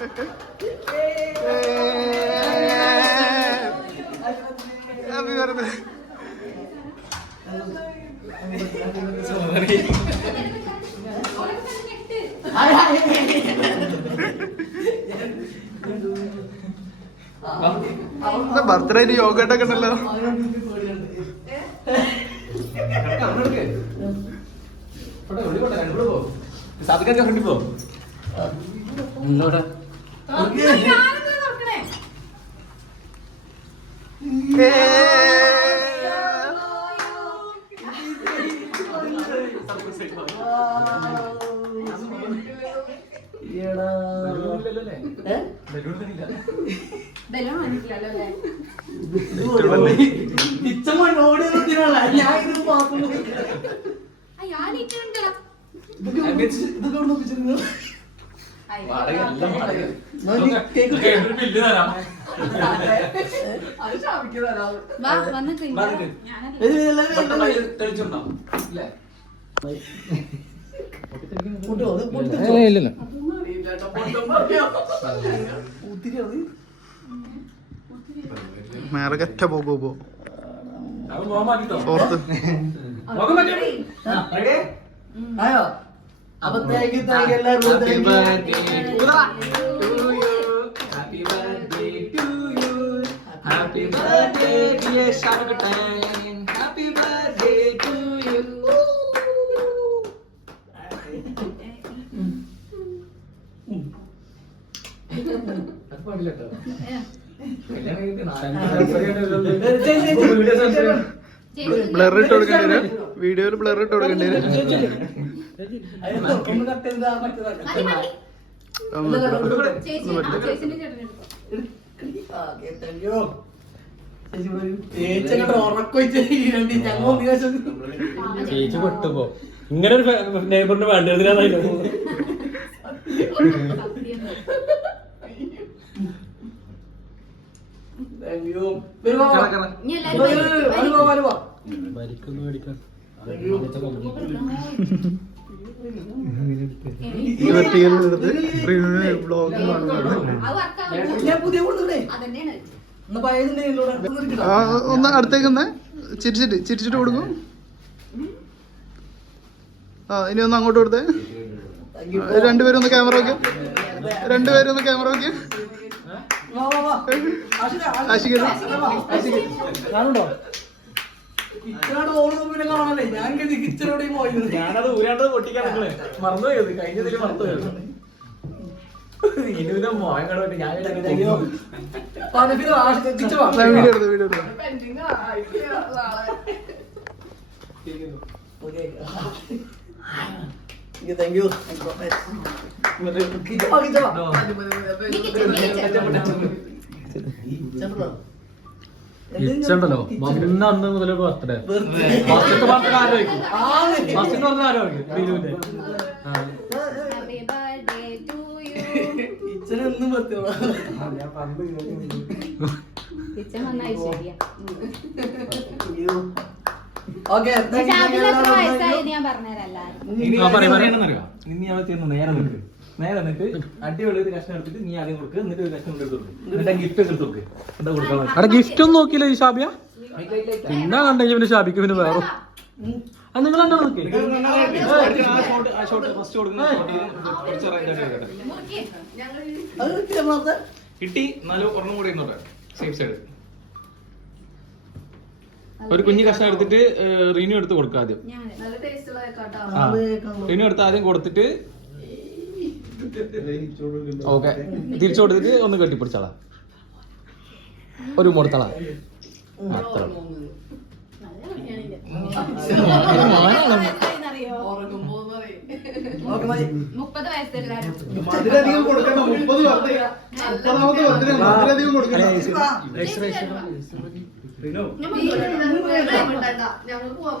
Happy birthday. Birthday യോഗട്ടൊക്കെ ഉണ്ടല്ലോ. സാധിക്കാൻ ഫ്രണ്ടിൽ പോ. മേറകറ്റ പോകോ ഫോർത്ത്. ആയോ? അപ്പൊ താങ്ക് യു എല്ലാവരും. Happy birthday dear Sharukhtan. Happy birthday to you. Blur ഇട്ട് കൊടുക്കേണ്ടി വരും. വീഡിയോയിൽ ബ്ലർ ഇട്ട് കൊടുക്കേണ്ടി വരും. ചേച്ചി പെട്ടുപോ. ഇങ്ങനെ ഒരു നെയ്ബറിന് വേണ്ടതിനാണല്ലോ. ഒന്ന് അടുത്തേക്ക് ചിരിച്ചിട്ട് കൊടുക്കും. ആ ഇനി ഒന്ന് അങ്ങോട്ട് കൊടുത്തേ. രണ്ടുപേരും ഒന്ന് ക്യാമറ വെക്കും. ഞാനുണ്ടോ? ഞാനത് ഊരാണ്ടത് പൊട്ടിക്കാൻ മറന്നുപോയത്. കഴിഞ്ഞതിൽ മറന്നുപോയത്. ഇനുവിന്റെ മോയം കടവിട്ട് ഞാൻ താങ്ക് യു. ഇച്ചുണ്ടല്ലോ വന്ന അന്ന് മുതലേ ബർത്ത്ഡേ. ഫസ്റ്റത്തെ ബർത്ത്ഡേ ആരോഗ്യം. ഫസ്റ്റ് പറഞ്ഞ ആരോഗ്യം ബിനുവിന്റെ. ഇച്ചനൊന്നും നേരെ എന്നിട്ട് അടിപൊളി ഒരു കഷ്ണം എടുത്തിട്ട് നീ ആദ്യം കൊടുക്കുക. എന്നിട്ട് ഒരു കഷ്ണം എടുത്ത് കൊടുക്കും. എന്നിട്ട് ഗിഫ്റ്റ് ഒക്കെ എടുത്ത് കൊടുക്കുക. എന്താ കൊടുക്കാൻ അവിടെ ഗിഫ്റ്റ് ഒന്നും നോക്കിയില്ല ഈ ഷാബിയ. പിന്നെ കണ്ടെങ്കിൽ പിന്നെ ഷാബിക്ക് പിന്നെ വേറെ നിങ്ങൾ എന്താ നോക്കി കിട്ടി. എന്നാലും ഒരെണ്ണം കൂടി സേഫ് സൈഡ് ഒരു കുഞ്ഞു കഷ്ണം എടുത്തിട്ട് റീനു എടുത്ത് കൊടുക്കുക ആദ്യം. റീനു എടുത്ത് ആദ്യം കൊടുത്തിട്ട് ഓക്കെ തിരിച്ചു കൊടുത്തിട്ട് ഒന്ന് കെട്ടിപ്പിടിച്ചാളാ. ഒരു കൊടുത്താളാ. അത്ര 30 വയസ്സെല്ലാരും മധുരധികം കൊടുക്കണം. 30 മധുരധികം കൊടുക്കണം. ഞങ്ങൾ പോവാം.